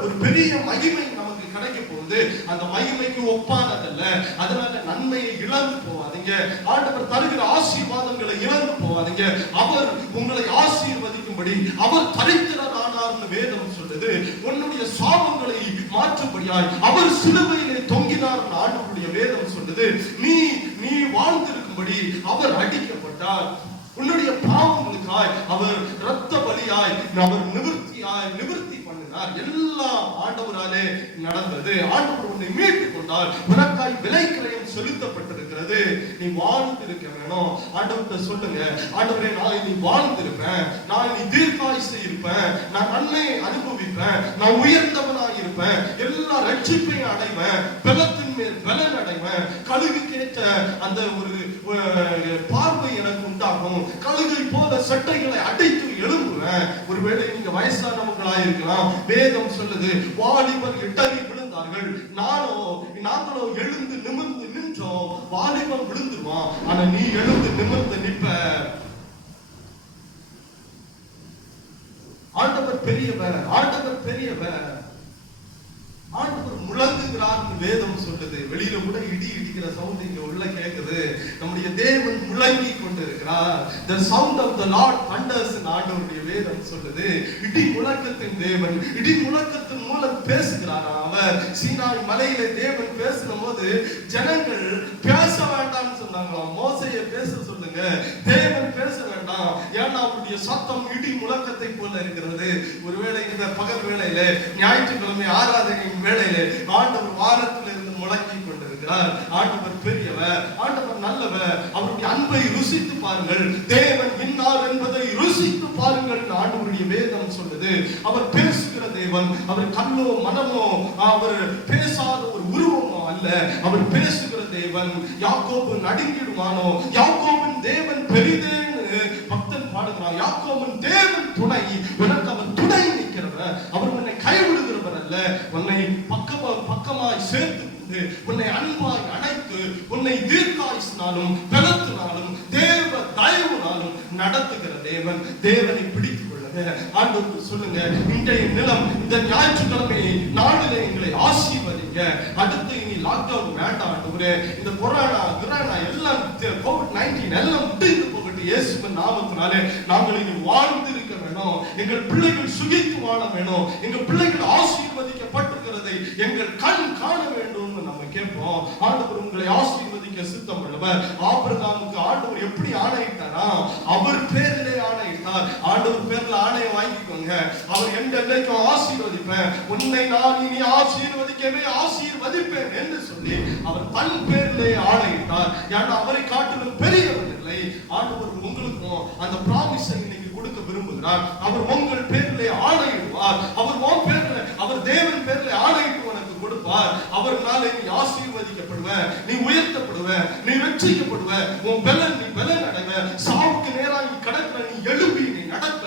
ஒரு பெரிய மகிமை நமக்கு கிடைக்க போகுது, அந்த மகிமைக்கு ஒப்பானதல்ல. அதனால நன்மையை இழந்து போவாதீங்க, ஆண்டவர் தருகிற ஆசீர்வாதங்களை இழந்து போவாதீங்க. அவர் உங்களை ஆசீர்வதிக்கும்படி அவர் தரித்திரர் ஆனார்னு வேதம் சொல்லுது. உன்னுடைய சாபங்களை மாற்றும்படியாய் அவர் சிலுவையிலே தொங்கினார் ஆண்டவருடைய வேதம் சொல்லுது. நீ வாழ்ந்திருக்கும்படி அவர் அடிக்கப்பட்டார். உன்னுடைய பாவங்களுக்காய் அவர் இரத்த பலியாய் அவர் நிவர்த்தி பண்ணினார். எல்லாம் ஆண்டவராலே நடந்தது. ஆண்டவர் உன்னை மீட்டுக் கொண்டார், உனக்காய் விலைக்கிரயம் செலுத்தப்பட்டிருக்கிறது. நீ வாழ்ந்திருக்க வேணும். ஆண்டவர்கிட்ட சொல்லுங்க, ஆண்டவரே நான் நீ வாழ்ந்திருப்பேன், நான் நீ தீர்க்காயுசை இருப்பேன், நான் நன்மையை அனுபவிப்பேன், நான் உயர்ந்தவனாய் இருப்பேன், எல்லா ரட்சிப்பையும் அடைவேன், பலத்தின் மேல் பலன் அடைவேன், கழுகு கேட்ட அந்த ஒரு பார்வை எனக்கு உண்டாகும், கழுகை போல சட்டைகளை அடைத்து எழும்புவேன். ஒருவேளை நீங்க வயசானவங்களாய் இருக்கலாம். வேதம் சொல்லுது, வாலிபர் இடறி விழுந்தார்கள், நாங்களோ எழுந்து நிமிர்ந்து நின்றோம். வாலிபம் விழுந்துருவான், ஆனா நீ எழுந்து நிமிர்ந்து நிற்ப. ஆண்டவர் பெரியவர், ஆண்டவர் பெரியவர், ஆண்டவர் முழங்குகிறார் வேதம் சொல்லுது. வெளியில கூட இடி இடிக்கிற சவுண்ட் இங்க உள்ள கேக்குது. நம்முடைய தேவன் முழங்கி கொண்டு இருக்கிறார். The sound of the Lord thunders ன்னு ஆண்டவருடைய வேதம் சொல்லுது. இடி முழக்கத்தின் தேவன், இடி முழக்கத்தின் மூலம் பேசுகிறார் அவர். சீனாய் மலையில தேவன் பேசின போது ஜனங்கள் பேச வேண்டாம்னு சொன்னாங்களாம். மோசேயை பேச சொல்லுங்க, தேவன் பேச வேண்டாம், ஏன்னா அவருடைய சத்தம் இடி முழக்கத்தை போல இருக்கிறது. ஒருவேளை இந்த பகல் வேளையில ஞாயிற்றுக்கிழமை ஆராதனையின் வேளையிலே ஆண்டவர் வாரத்தில் இருந்து முழங்கி கொண்டிருக்கிறார். ஆண்டவர் பெரியவர், ஆண்டவர் நல்லவர், அவருடைய அன்பை ருசித்து பாருங்கள், தேவன் இன்னார் என்பதை ருசித்து பாருங்கள் ஆண்டவருடைய வேதம் சொல்லுது. அவர் பேசுகிற தேவன், அவர் கல்லோ மனமோ, அவர் பேசாத ஒரு உருவமோ அல்ல, அவர் பேசுகிற தேவன். யாக்கோபு நடுங்கிடுவானோ, யாக்கோபின் தேவன் பெரிதேன்னு பக்தன் பாடுகிறான். யாக்கோபின் தேவன் துணை, உனக்கு அவர் துணை நிற்கிறவர், அவர் உன்னை கைவிடுகிறவர் அல்ல, உன்னை பக்கமாய் சேர்த்து உன்னை அன்பாய் அணைத்து உன்னை தீர்க்காயுசினாலும் பலத்தினாலும் தேவ தயவுனாலும் நடத்துகிற தேவன். தேவனை பிடித்துக் கொள்ளுங்க. ஆண்டவருக்கு சொல்லுங்க, இன்றைய நிலம் இந்த ஞாயிற்றுக்கிழமை நாளிலே எங்களை ஆசீர்வதிங்க. அடுத்து இனி லாக்டவுன் வேண்டாம் ஆண்டவரே, இந்த கொரோனா எல்லாம் COVID-19 எல்லாம் முடிந்து போகட்டும் இயேசுவின் நாமத்தினாலே. நாங்கள் இனி வாழ்ந்திருக்க வேணும், எங்கள் பிள்ளைகள் சுகித்து வாழ வேணும், எங்கள் பிள்ளைகள் ஆசீர்வதிக்கப்பட்டிருக்கிறதை எங்கள் கண் காண வேண்டும் நம்ம கேட்போம். ஆண்டவர் உங்களை ஆசீர்வதிக்க சித்தம் உள்ளவர். ஆபிரகாமுக்கு ஆண்டவர் எப்படி ஆணையிட்டாரா? அவர் பேரிலே ஆணையிட்டார். ஆண்டவர் பேர்ல ஆணையை வாங்கிக்கோங்க. அவர் என்றைக்கும் ஆசீர்வதிப்பேன், உன்னை நான் இனி ஆசீர்வதிக்கவே ஆசீர்வதிப்பேன் என்று சொல்லி அவர் தன் பேரிலே ஆணையிட்டார். ஏன்னா அவரை காட்டிலும் பெரியவர் இல்லை. ஆண்டவர் உங்களுக்கும் அந்த பிராமிஸை இன்னைக்கு கொடுக்க விரும்புகிறார். அவர் உங்கள் பேரிலே ஆணையிடுவார். அவர் உன் பேர்ல, அவர் தேவன் பேர்ல ஆணையிட்டு உனக்கு கொடுப்பார். அவர்னால நீ ஆசீர்வதிக்கப்படுவ, நீ உயர்த்தப்படுவ, நீ ரட்சிக்கப்படுவ, உன் நீ பலன் அடைவ. சாவுக்கு நேரா நீ கடக்கிற, நீ எழுப்பி நீ நடப்ப.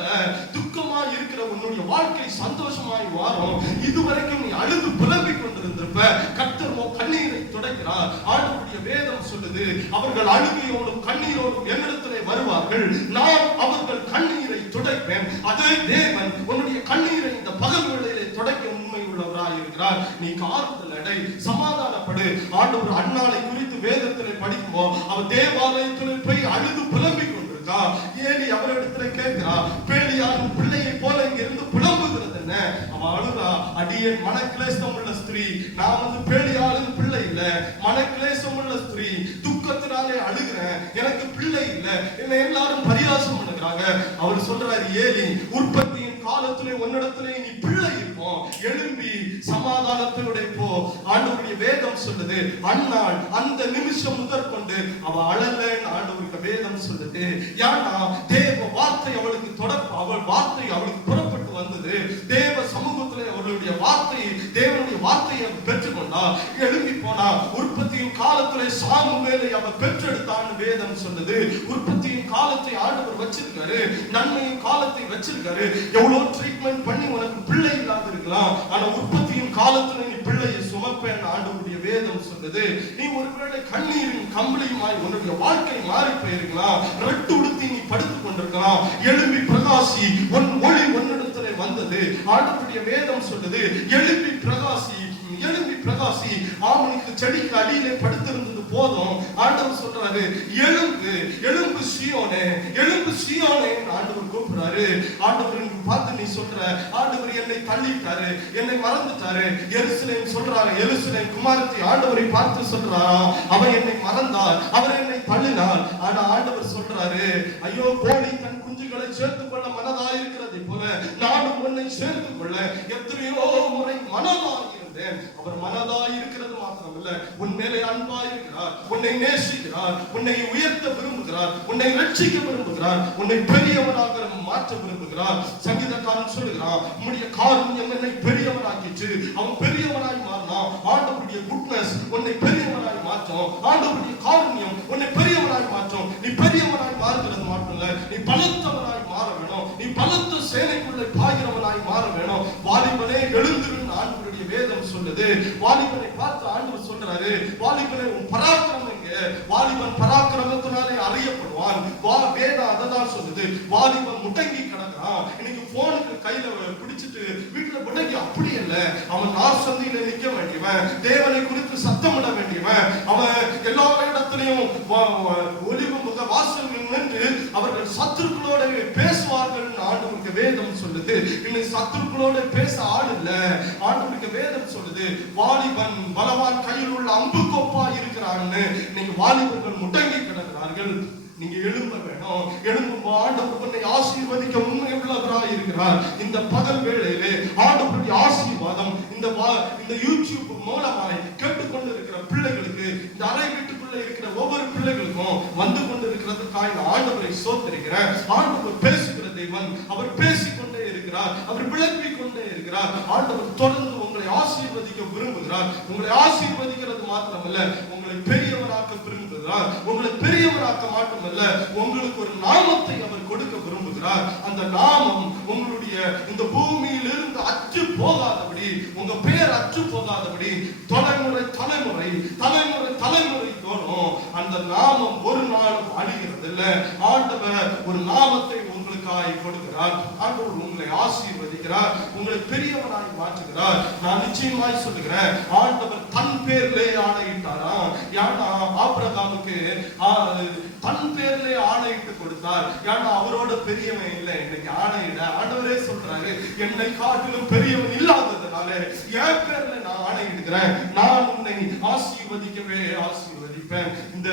துக்கமா இருக்கிற உன்னுடைய வாழ்க்கை சந்தோஷமாய் மாறும். இதுவரைக்கும் நீ அழுது புலம்பிக் கொண்டிருந்திருப்ப, கர்த்தர் உன் கண்ணீரை துடைக்கிறார். ஆண்டவருடைய வேதம் சொல்லுது, அவர்கள் அழுகையோடும் கண்ணீரோடும் என்னிடத்திலே வருவார்கள், நான் அவர்கள் கண்ணீரை துடைப்பேன். அதே தேவன் உன்னுடைய கண்ணீரை இந்த பகல் வேளையிலே துடைக்க உண்மை உள்ளவராய் இருக்கிறார். நீ ஆறுதல் அடை, சமாதானப்படு. ஆண்டவர் அன்னாளை குறித்து வேதத்திலே படிக்கும்போது அவர் தேவாலயத்திலே போய் அழுது புலம்பிக் கொண்டிருக்கா. ஏலி அவரிடத்துல கேட்கிறா, பேலியாரின் பிள்ளையை போல இங்க இருந்து புலம்புகிறது என்ன? அவன் அழுறா, அடியேன் மனக்லேசம் உள்ள ஸ்திரீ, நான் பேலியாரின் பிள்ளை இல்ல, மனக்லேசம் உள்ள ஸ்திரீ, துக்கத்தினாலே அழுகிறேன், எனக்கு பிள்ளை இல்ல, என்ன எல்லாரும் பரியாசம் பண்ணுகிறாங்க. அவர் சொல்றாரு, ஏலி உற்பத்தியின் காலத்திலே உன்னிடத்திலே நீ பிள்ளை இருப்போம், எழும்பி சமாதானத்தோட போ. ஆண்டவருடைய வேதம் சொல்லுது, அன்னாள் அந்த நிமிஷம் முதற்கொண்டு அவ அழலன்னு ஆண்டவருடைய வேதம் சொல்லுது. ஏன்னா தேவ வார்த்தை அவளுக்கு அவள் வார்த்தை அவளுக்கு புறப்பட்டு வந்தது. தேவ சமூகத்திலே அவளுடைய வார்த்தை, தேவனுடைய வார்த்தையை அவள் பெற்றுக்கொண்டா, எழும்பி போனா. உற்பத்தியின் காலத்திலே சாமுவேலை அவள் பெற்றெடுத்தான்னு வேதம் சொல்லுது. உற்பத்தியின் காலத்தை ஆண்டவர் வச்சிருக்காரு, நன்மையின் காலத்தை வச்சிருக்காரு. எவ்வளவு ட்ரீட்மெண்ட் பண்ணி உனக்கு பிள்ளை இல்லாத இருக்கலாம், ஆனா உற்பத்தியின் காலத்துல நீ பிள்ளையை சுமப்பேன் ஆண்டவருடைய வேதம் சொல்லுது. நீ ஒருவேளை கண்ணீரின் கம்பளியுமாய் உன்னுடைய வாழ்க்கை மாறி போயிருக்கலாம், ரெட்டு உடுத்தி நீ படுத்துக் கொண்டிருக்கலாம். எழும்பி பிரகாசி, உன் ஒளி உன்னிடத்திலே வந்தது. ஆண்டவருடைய வேதம் சொல்லுது, எழும்பி பிரகாசி, எழும்பி பிரகாசி. ஆமனுக்கு செடிக்கு அடியிலே படுத்திருந்தது போதும், ஆண்டவர் சொல்றாரு, எழும்பு எழும்பு சீயோனே, எழும்பு சீயோனே ஆண்டவர் கூப்பிடுறாரு. ஆண்டவர் பார்த்து நீ சொல்ற, ஆண்டவர் என்னை தள்ளிட்டாரு, என்னை மறந்துட்டாரு. எருசலேம் சொல்றாரு, எருசலேம் குமாரத்தி ஆண்டவரை பார்த்து சொல்றாரா, அவர் என்னை மறந்தார், அவர் என்னை தள்ளினார். ஆனா ஆண்டவர் சொல்றாரு, ஐயோ கோழி தன் குஞ்சுகளை சேர்த்துக் கொள்ள மனதாயிருக்கிறதை போல நானும் உன்னை சேர்த்துக் கொள்ள எத்தனையோ முறை மனதாயிருக்கிறேன். அவர் மனதாய் இருக்கிறது மாத்திரமல்ல, உன் மேலே அன்பாய் இருக்கிறார், உன்னை நேசிக்கிறார், உன்னை உயர்த்த விரும்புகிறார், உன்னை ரட்சிக்க விரும்புகிறார், உன்னை பெரியவனாக மாற்ற விரும்புகிறார். சங்கீதக்காரன் சொல்லுகிறான், உம்முடைய காருண்யம் என்னை பெரியவனாக்கிச்சு. அவன் பெரியவனாய் மாறினான். ஆண்டவருடைய குட்னஸ் உன்னை பெரியவனாய் மாற்றும். ஆண்டவருடைய காருண்யம் உன்னை பெரியவனாய் மாற்றும். நீ பெரியவனாய் மாறுகிறது மட்டுமல்ல, நீ பலத்தவனாய் மாற வேணும். நீ பலத்த சேனைக்குள்ளே பாய்கிறவனாய் மாற வேணும். வாலிபனே எழுந்திருன்னு ஆண்டவருடைய வேதம் சொல்லுது. வாலிபனை பார்த்து ஆண்டவர் சொல்றாரு, வாலிபனே உன் பராக்கிரமம் எங்க? வாலிபன் பராக்கிரமத்தினாலே அறியப்படுவான். வேதம் அததான் சொல்லுது. வாலிபன் முடங்கி கிடக்கிறான். இன்னைக்கு போனுக்கு கையில பிடிச்சிட்டு வீட்டுல முடங்கி, அப்படி இல்ல. அவன் நார் சந்தியில நிக்க வேண்டியவன், தேவனை குறித்து சத்தமிட வேண்டியவன். அவன் எல்லா இடத்திலையும் ஒளிவு முக வாசல் நின்று அவர்கள் சத்துருக்களோட பேசுவார்கள் ஆண்டவருக்கு வேதம் சொல்லுது. இன்னைக்கு சத்துருக்களோட பேச ஆள் இல்ல. ஆண்டவருக்கு வேதம் சொல்லுது, வாலிபன் பலவான் கையில் உள்ள அம்பு கோப்பா இருக்கிறான்னு. இன்னைக்கு வாலிபர்கள் முடங்கி கிடக்கிறார்கள். நீங்க எழும்ப வேணும். எழும்பும் ஆண்டவர் உன்னை ஆசீர்வதிக்க உண்மை உள்ளவராய் இருக்கிறார். இந்த பகல் வேளையிலே ஆண்டவருடைய ஆசீர்வாதம் இந்த யூடியூப் மூலமாய் கேட்டுக்கொண்டு இருக்கிற பிள்ளைகளுக்கு, இந்த அறை வீட்டுக்குள்ள இருக்கிற ஒவ்வொரு பிள்ளைகளுக்கும் வந்து கொண்டிருக்கிறதுக்காக ஆண்டவரை சோதரிக்கிறேன். ஆண்டவர் பேசுகிற தேவன், அவர் பேசிக்கொண்டே இருக்கிறார், அவர் விளக்கிக் கொண்டே இருக்கிறார். ஆண்டவர் தொடர்ந்து உங்களை ஆசீர்வதிக்க விரும்புகிறார். உங்களை ஆசீர்வதிக்கிறது மாத்திரமல்ல, உங்களை பெரியவராக்க விரும்புகிறார். உங்களை பெரியவராக்க மட்டுமல்ல, உங்களுக்கு ஒரு நாமத்தை அவர் கொடுக்க விரும்புகிறார். அந்த நாமம் உங்களுடைய இந்த பூமியில் இருந்து அற்று போகாதபடி, உங்க பெயர் அற்று போகாதபடி தலைமுறை தலைமுறை தலைமுறை தலைமுறை தோறும் அந்த நாமம் ஒரு நாளும் அழிகிறது இல்ல. ஆண்டவர் ஒரு நாமத்தை உங்களுக்காய் கொடுக்கிறார். ஆண்டவர் உங்களை ஆசீர்வதிக்கிறார், உங்களை பெரியவனாய் மாற்றுகிறார். நான் நிச்சயமாய் சொல்லுகிறேன், ஆண்டவர் தன் பேர்லே ஆணையிட்டாரா? ஏன்னா ஆபிரகாமுக்கு தன் பேர்லே ஆணையிட்டு கொடுத்தார். ஏன்னா அவரோட பெரியவன் இல்லை. இன்னைக்கு ஆணையிட ஆண்டவரே சொல்றாரு, என்னை காட்டிலும் பெரியவன் இல்லாததுனால என் பேர்ல நான் ஆணையிடுகிறேன். நான் உன்னை ஆசீர்வதிக்கவே ஆசீர்வதிப்பேன். இந்த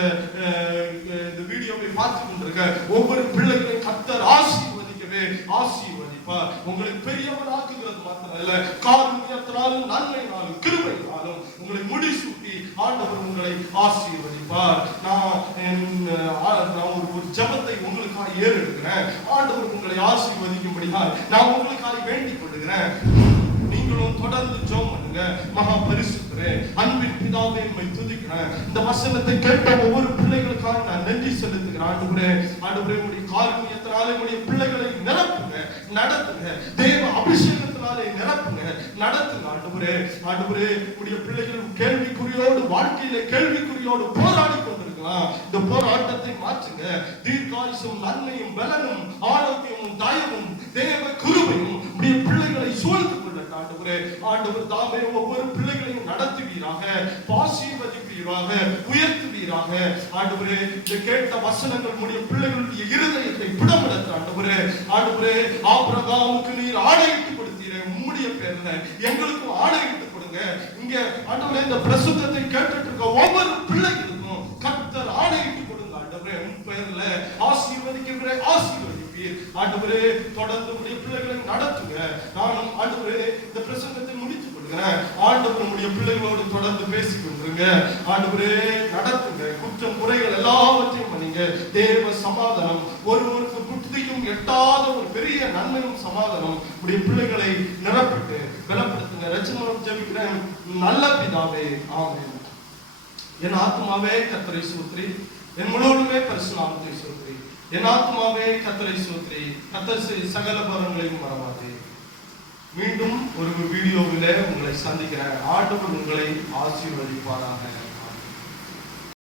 வீடியோவை பார்த்து கொண்டிருக்க ஒவ்வொரு பிள்ளைகளையும் கர்த்தர் ஆசீர்வதிக்கவே ஆசீர்வதிப்பார். உங்களை பெரியவனாக்குகிறது மாத்திரமல்ல, காருண்யத்தினாலும் நன்மையினாலும் கிருபையினாலும் உங்களை முடிசூட்டி ஆண்டவர் உங்களை ஆசீர்வதிப்பார். நான் ஒரு ஜெபத்தை உங்களுக்காக ஏறெடுக்கிறேன். ஆண்டவர் உங்களை ஆசீர்வதிக்கும்படியாக நான் உங்களுக்காக வேண்டிக் கொள்கிறேன். நீங்களும் தொடர்ந்து ஜெபம் பண்ணுங்க. மகா பரிசுத்தரே, அன்பின் பிதாவே, உம்மை துதிக்கிறேன். இந்த வசனத்தை கேட்ட ஒவ்வொரு பிள்ளைகளுக்காக நான் நன்றி செலுத்துகிறேன். ஆண்டவரே, உம்முடைய காருண்யத்தினாலே உம்முடைய பிள்ளைகளை நிரப்புங்க. நடத்துங்க. தேவ அபிஷேகத்தினாலே நிரப்புங்க, நடத்துங்க. ஆண்டவரே, ஆண்டவரே, உடைய பிள்ளைகள் கேள்விக்குறியோடு, வாழ்க்கையில கேள்விக்குறியோடு போராடி கொண்டிருக்கலாம். இந்த போராட்டத்தை மாற்றுங்க. தீர்க்காயுசும் நன்மையும் பலனும் ஆரோக்கியமும் தயவும் தேவ கிருபையும் உடைய பிள்ளைகளை சூழ்ந்து கொள்ளட்டும். ஆண்டவரே, ஆண்டவர் தாமே ஒவ்வொரு பிள்ளைகளையும் நடத்துவீராக, ஆசீர்வதிப்பீராக, உயர்த்துவீராக. ஆண்டவரே, இந்த கேட்ட வசனங்கள் உடைய பிள்ளைகளுடைய இருதயத்தை புடமிடத்த. ஆண்டவரே, ஆண்டவரே, ஆபிரகாமுக்கு நீர் ஆணையிட்டு கொடுத்தீரே, உம்முடைய பேர்ல எங்களுக்கும் ஆணையிட்டு கொடுங்க. இங்க ஆண்டவரே, இந்த பிரசுத்தத்தை கேட்டுட்டு இருக்க ஒவ்வொரு பிள்ளைகளுக்கும் கர்த்தர் ஆணையிட்டு கொடுங்க. ஆண்டவரே, உன் பேர்ல ஆசீர்வதிக்கிற ஆசீர்வதிப்பீர். ஆண்டவரே, தொடர்ந்து உடைய பிள்ளைகளை நடத்துங்க. நானும் ஆண்டவரே இந்த பிரசங்கத்தை முடித்துக் கொள்கிறேன். ஆண்டவர் உடைய பிள்ளைகளோடு தொடர்ந்து பேசிக் கொண்டிருங்க. ஆண்டவரே, நடத்துங்க. குற்றம் குறைகள் எல்லாவற்றையும் பண்ணீங்க. தேவ சமாதானம், ஒருவருக்கு புத்தியும் எட்டாத ஒரு பெரிய நன்மையும் சமாதானம் உடைய பிள்ளைகளை நிரப்பிட்டு பலப்படுத்துங்க. ரட்சணம் ஜெபிக்கிறேன் நல்ல பிதாவே, ஆமென். என் ஆத்மாவே கர்த்தரை ஸ்தோத்திரி, என் முழுவதுமே பரிசுத்த நாமத்தை ஸ்தோத்திரி. என் ஆத்மாவே கர்த்தரை ஸ்தோத்திரி, கர்த்தர் சகல பரங்களையும் மறவாதே. மீண்டும் ஒரு வீடியோவிலே உங்களை சந்திக்கிறேன். ஆண்டவர் உங்களை ஆசீர்வதிப்பாராக.